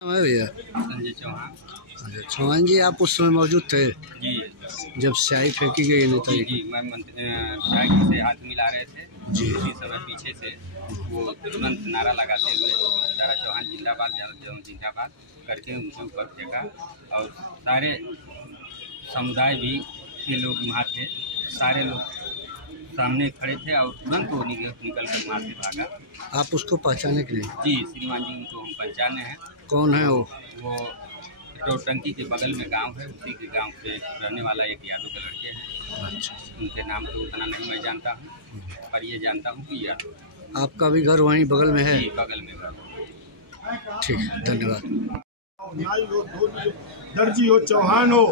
है भैया संजय चौहान। चौहान जी, आप उस समय मौजूद थे जी जब स्याही फेंकी गई नेताजी जी, मैं साइकिल से हाथ मिला रहे थे जी। उसी समय पीछे से वो तुरंत नारा लगाते हुए दारा चौहान जिंदाबाद जिंदाबाद करके उनके ऊपर फेंका और सारे समुदाय भी के लोग वहाँ थे। सारे लोग सामने खड़े थे और तुरंत वो निकल कर वहाँ से भागा। आप उसको पहचाने के लिए? जी, श्रीमान जी उनको हम पहचाने हैं। कौन है वो? वो पेट्रोल टंकी के बगल में गांव है, उसी के गांव से रहने वाला एक यादव के लड़के हैं। अच्छा, उनके नाम तो उतना नहीं मैं जानता हूँ, पर ये जानता हूँ कि यादव। आपका भी घर वहीं बगल में है? जी, बगल में घर। ठीक है, धन्यवाद। नाई हो, दर्जी हो, चौहान हो,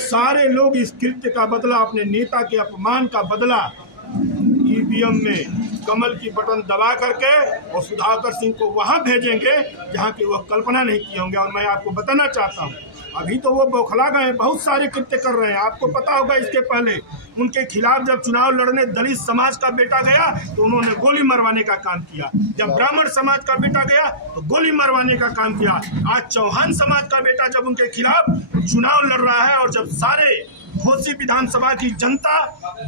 सारे लोग इस कृत्य का बदला, अपने नेता के अपमान का बदला ईवीएम में कमल की बटन दबा करके और सुधाकर सिंह को वहां भेजेंगे जहां की वह कल्पना नहीं किए होंगे। और मैं आपको बताना चाहता हूं, अभी तो वो बौखला गए, बहुत सारे कृत्य कर रहे हैं। आपको पता होगा, इसके पहले उनके खिलाफ जब चुनाव लड़ने दलित समाज का बेटा गया तो उन्होंने गोली मरवाने का काम किया। जब ब्राह्मण समाज का बेटा गया तो गोली मरवाने का काम किया। आज चौहान समाज का बेटा जब उनके खिलाफ चुनाव लड़ रहा है और जब सारे घोसी विधानसभा की जनता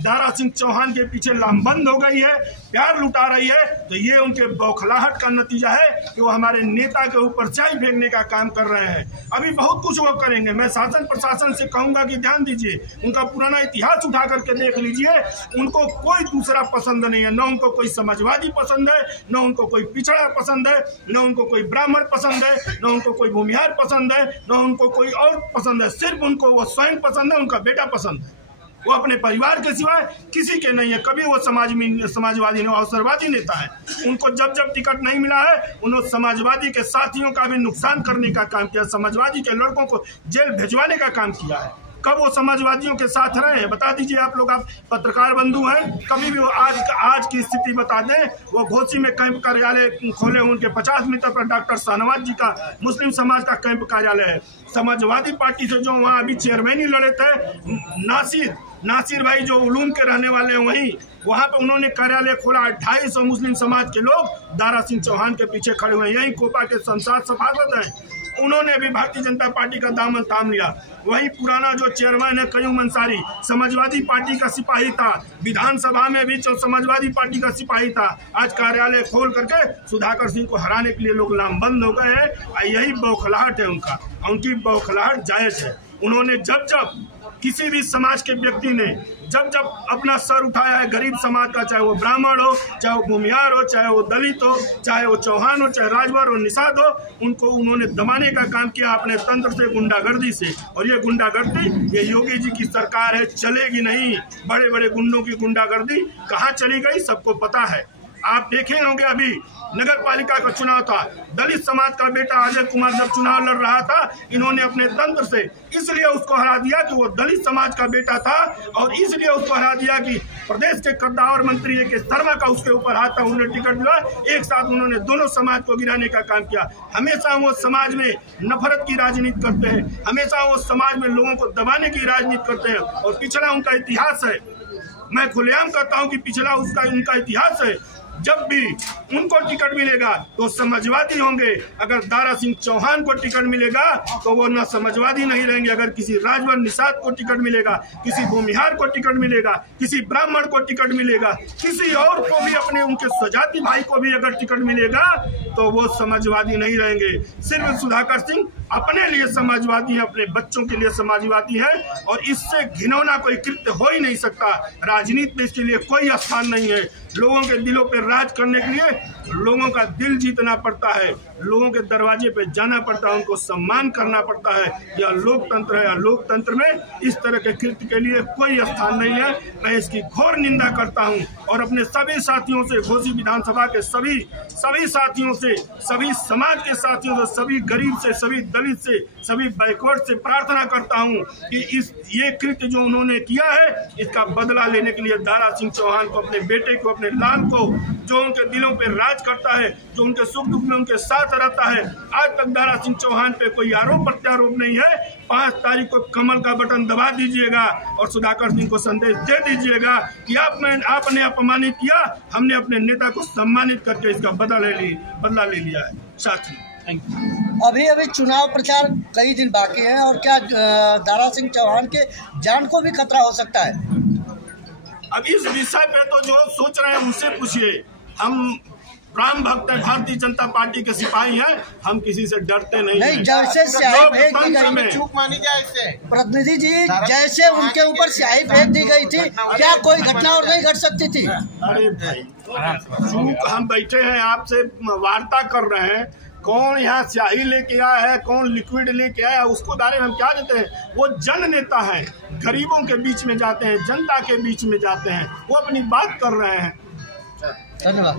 दारा सिंह चौहान के पीछे लामबंद हो गई है, प्यार लुटा रही है, तो ये उनके बौखलाहट का नतीजा है कि वो हमारे नेता के ऊपर चाय फेंकने का काम कर रहे हैं। अभी बहुत कुछ वो करेंगे। मैं शासन प्रशासन से कहूंगा कि ध्यान दीजिए, उनका पुराना इतिहास उठा करके देख लीजिए। उनको कोई दूसरा पसंद नहीं है, न उनको कोई समाजवादी पसंद है, न उनको कोई पिछड़ा पसंद है, न उनको कोई ब्राह्मण पसंद है, न उनको कोई भूमिहार पसंद है, न उनको कोई और पसंद है। सिर्फ उनको वो स्वयं पसंद है, उनका बेटा पसंद है। वो अपने परिवार के सिवाय किसी के नहीं है। कभी वो समाजवादी अवसरवादी नेता है। उनको जब जब टिकट नहीं मिला है, उन्होंने समाजवादी के साथियों का भी नुकसान करने का काम किया, समाजवादी के लड़कों को जेल भिजवाने का काम किया है। कब वो समाजवादियों के साथ रहे हैं, बता दीजिए आप लोग। आप पत्रकार बंधु हैं, कभी भी वो आज की स्थिति बता दें। वो घोसी में कैंप कार्यालय खोले, उनके 50 मीटर पर डॉक्टर शाहनवाज जी का मुस्लिम समाज का कैंप कार्यालय है। समाजवादी पार्टी से जो वहाँ अभी चेयरमैन लड़े थे, नासिर भाई जो उलूम के रहने वाले हैं, वहाँ पे उन्होंने कार्यालय खोला। 250 मुस्लिम समाज के लोग दारा सिंह चौहान के पीछे खड़े हुए हैं। यही कोपा के संसद सभापति हैं, उन्होंने भी भारतीय जनता पार्टी का दामन थाम लिया। वही पुराना जो चेयरमैन है कयूम अंसारी, समाजवादी पार्टी का सिपाही था, विधानसभा में भी जो समाजवादी पार्टी का सिपाही था, आज कार्यालय खोल करके सुधाकर सिंह को हराने के लिए लोग लामबंद हो गए हैं। यही बौखलाहट है उनका, उनकी बौखलाहट जायज है। उन्होंने जब जब किसी भी समाज के व्यक्ति ने जब जब अपना सर उठाया है गरीब समाज का, चाहे वो ब्राह्मण हो, चाहे वो भूमिहार हो, चाहे वो दलित हो, चाहे वो चौहान हो, चाहे राजभर हो, निषाद हो, उनको उन्होंने दबाने का काम किया अपने तंत्र से, गुंडागर्दी से। और ये गुंडागर्दी ये योगी जी की सरकार है, चलेगी नहीं। बड़े बड़े गुंडों की गुंडागर्दी कहाँ चली गई सबको पता है। आप देखे होंगे, अभी नगर पालिका का चुनाव था, दलित समाज का बेटा अजय कुमार जब चुनाव लड़ रहा था, इन्होंने अपने तंत्र से इसलिए उसको हरा दिया कि वो दलित समाज का बेटा था, और इसलिए उसको हरा दिया कि प्रदेश के कद्दावर मंत्री ए के शर्मा का उसके ऊपर हाथ था, उन्होंने टिकट दिया। एक साथ उन्होंने दोनों समाज को गिराने का काम किया। हमेशा वो समाज में नफरत की राजनीति करते हैं, हमेशा वो समाज में लोगों को दबाने की राजनीति करते हैं। और पिछड़ा उनका इतिहास है, मैं खुलेआम कहता हूँ कि पिछला उनका इतिहास है। जब भी उनको टिकट मिलेगा तो समाजवादी होंगे, अगर दारा सिंह चौहान को टिकट मिलेगा तो वो न समाजवादी नहीं रहेंगे। अगर किसी राजभर निषाद को टिकट मिलेगा, किसी भूमिहार को टिकट मिलेगा, किसी ब्राह्मण को टिकट मिलेगा, किसी और को भी, अपने उनके स्वजाति भाई को भी अगर टिकट मिलेगा तो वो समाजवादी नहीं रहेंगे। सिर्फ सुधाकर सिंह अपने लिए समाजवादी है, अपने बच्चों के लिए समाजवादी है, और इससे घिनौना कोई कृत्य हो ही नहीं सकता। राजनीति में इसके लिए कोई स्थान नहीं है। लोगों के दिलों पर राज करने के लिए लोगों का दिल जीतना पड़ता है, लोगों के दरवाजे पे जाना पड़ता है, उनको सम्मान करना पड़ता है। यह लोकतंत्र है, लोकतंत्र में इस तरह के कृत्य के लिए कोई स्थान नहीं है। मैं इसकी घोर निंदा करता हूं और अपने सभी साथियों से, घोसी विधानसभा के सभी साथियों से, सभी समाज के साथियों से, सभी गरीब से, सभी दलित से, सभी बैकवर्ड से प्रार्थना करता हूं कि ये कृत्य जो उन्होंने किया है, इसका बदला लेने के लिए दारा सिंह चौहान को, अपने बेटे को, अपने लाल को, जो उनके दिलों पे राज करता है, जो उनके सुख दुख में उनके साथ रहता है, आज तक दारा सिंह चौहान पे कोई आरोप प्रत्यारोप नहीं है। 5 तारीख को कमल का बटन दबा दीजिएगा और सुधाकर सिंह को संदेश दे दीजिएगा कि आपने अपमानित किया, हमने अपने नेता को सम्मानित करके इसका बदला ले लिया है। साथियों, अभी अभी चुनाव प्रचार कई दिन बाकी हैं और क्या दारा सिंह चौहान के जान को भी खतरा हो सकता है? अब इस विषय पे तो जो सोच रहे हैं उनसे पूछिए। हम राम भक्त है, भारतीय जनता पार्टी के सिपाही हैं, हम किसी से डरते नहीं हैं। जैसे स्याही फेंक दी गई, चूक मानी जाए इससे। प्रतिनिधि जी, जैसे उनके ऊपर स्याही फेंक दी गई थी, क्या कोई घटना और नहीं घट सकती थी? अरे भाई, चूक हम बैठे हैं आपसे वार्ता कर रहे हैं, कौन यहाँ स्याही लेके आया है, कौन लिक्विड लेके आया है, उसको बारे में हम क्या देते हैं? वो जन नेता है, गरीबों के बीच में जाते हैं, जनता के बीच में जाते हैं, वो अपनी बात कर रहे हैं। धन्यवाद।